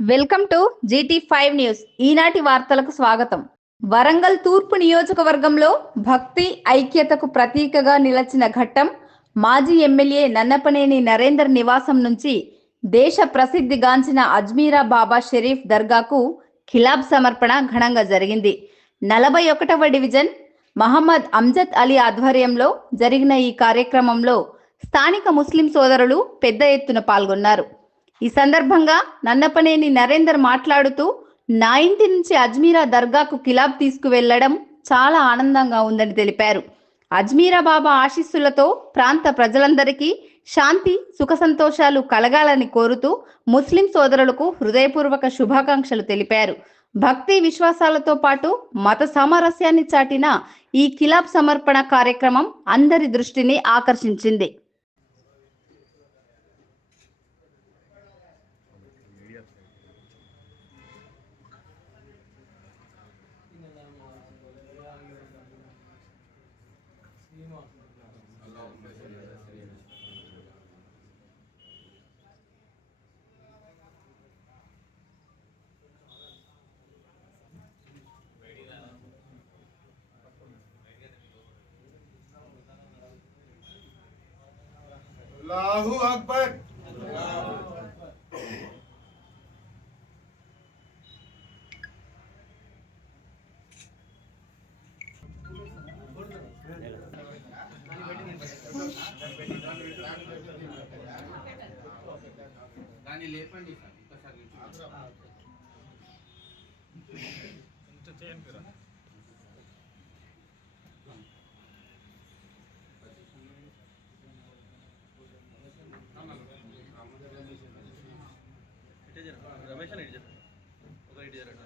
Welcome to GT5 news. ఈనాటి వార్తలకు స్వాగతం. వరంగల్ తూర్పు నియోజకవర్గంలో భక్తి ఐక్యతకు ప్రతీకగా నిలిచిన ఘట్టం మాజీ ఎమ్మెల్యే నన్నపనేని నరేందర్ నివాసం నుంచి దేశ ప్రసిద్ధిగాంచిన అజ్మీరా బాబా షరీఫ్ దర్గాకు ఖిలాబ్ సమర్పణ ఘనంగా జరిగింది. 41వ డివిజన్ మహమ్మద్ అమ్జద్ అలీ ఆధ్వర్యంలో జరిగిన ఈ కార్యక్రమంలో స్థానిక ముస్లిం సోదరులు పెద్ద ఎత్తున పాల్గొన్నారు. ఈ సందర్భంగా నన్నపనేని నరేందర్ మాట్లాడుతూ, నా ఇంటి నుంచి అజ్మీరా దర్గాకు కిలాబ్ తీసుకువెళ్లడం చాలా ఆనందంగా ఉందని తెలిపారు. అజ్మీరా బాబా ఆశీస్సులతో ప్రాంత ప్రజలందరికీ శాంతి సుఖ సంతోషాలు కలగాలని కోరుతూ ముస్లిం సోదరులకు హృదయపూర్వక శుభాకాంక్షలు తెలిపారు. భక్తి విశ్వాసాలతో పాటు మత సామరస్యాన్ని చాటిన ఈ కిలాబ్ సమర్పణ కార్యక్రమం అందరి దృష్టిని ఆకర్షించింది. अल्लाहु अकबर। లేపండి రమేష్ అని ఇటు ఒక ఇటు జరగ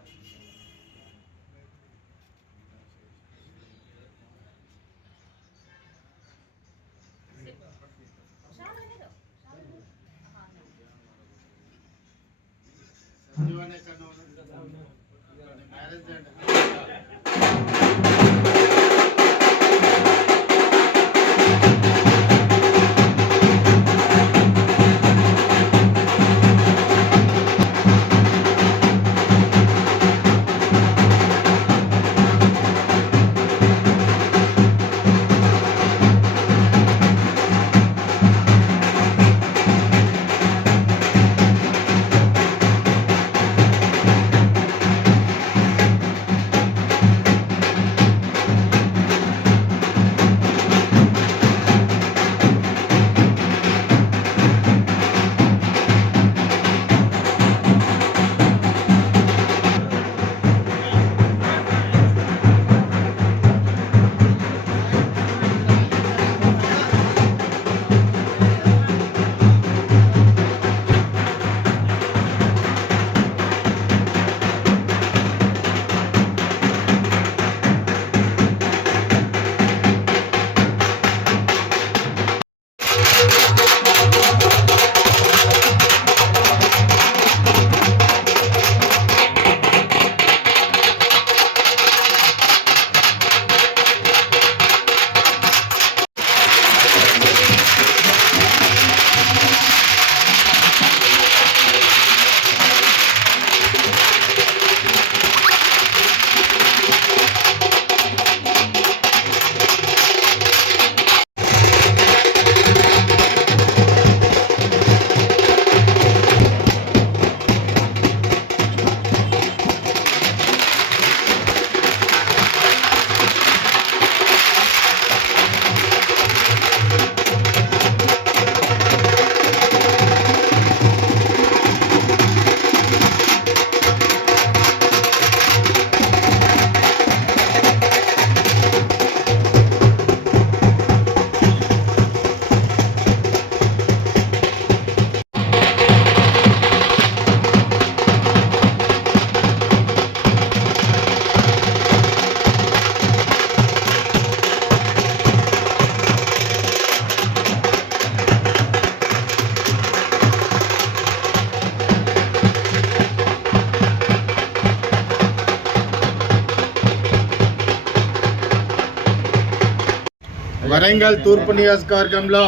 వరంగల్ తూర్పు నియోజకవర్గంలో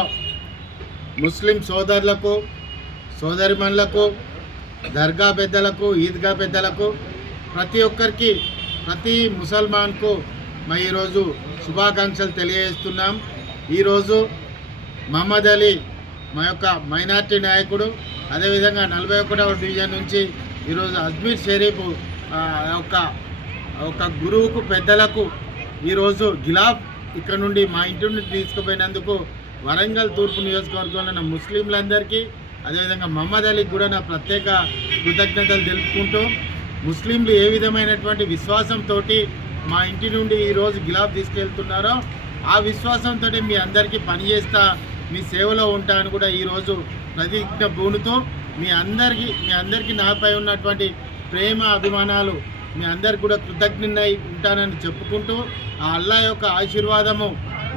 ముస్లిం సోదరులకు సోదరిమణులకు దర్గా పెద్దలకు, ఈద్గా పెద్దలకు, ప్రతి ఒక్కరికి, ప్రతి ముసల్మాన్కు మా ఈరోజు శుభాకాంక్షలు తెలియజేస్తున్నాం. ఈరోజు మహమ్మద్ అలీ మా యొక్క మైనార్టీ నాయకుడు, అదేవిధంగా 41వ డివిజన్ నుంచి ఈరోజు అజ్మీర్ షరీఫ్ ఒక గురువుకు, పెద్దలకు ఈరోజు గిలాఫ్ ఇక్కడ నుండి మా ఇంటి నుండి తీసుకుపోయినందుకు వరంగల్ తూర్పు నియోజకవర్గంలో ఉన్న ముస్లింలందరికీ, అదేవిధంగా మహమ్మద్ అలీకి కూడా నా ప్రత్యేక కృతజ్ఞతలు తెలుపుకుంటూ, ముస్లింలు ఏ విధమైనటువంటి విశ్వాసంతో మా ఇంటి నుండి ఈరోజు గిలాఫ్ తీసుకెళ్తున్నారో ఆ విశ్వాసంతో మీ అందరికీ పనిచేస్తా, మీ సేవలో ఉంటా అని కూడా ఈరోజు ప్రతిజ్ఞ బూనుతో మీ అందరికీ నాపై ఉన్నటువంటి ప్రేమ, అభిమానాలు మీ అందరికి కూడా కృతజ్ఞునై ఉంటానని చెప్పుకుంటూ, ఆ అల్లా యొక్క ఆశీర్వాదము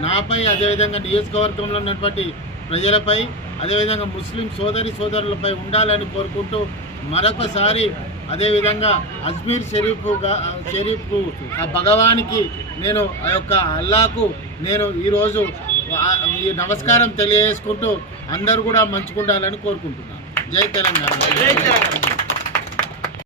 నాపై, అదేవిధంగా నియోజకవర్గంలో ఉన్నటువంటి ప్రజలపై, అదేవిధంగా ముస్లిం సోదరులపై ఉండాలని కోరుకుంటూ మరొకసారి అదేవిధంగా అజ్మీర్ షరీఫ్కు ఆ భగవానికి నేను, ఆ యొక్క అల్లాకు నేను ఈరోజు ఈ నమస్కారం తెలియజేసుకుంటూ అందరూ కూడా మంచుకుంటాలని కోరుకుంటున్నాను. జై తెలంగాణ.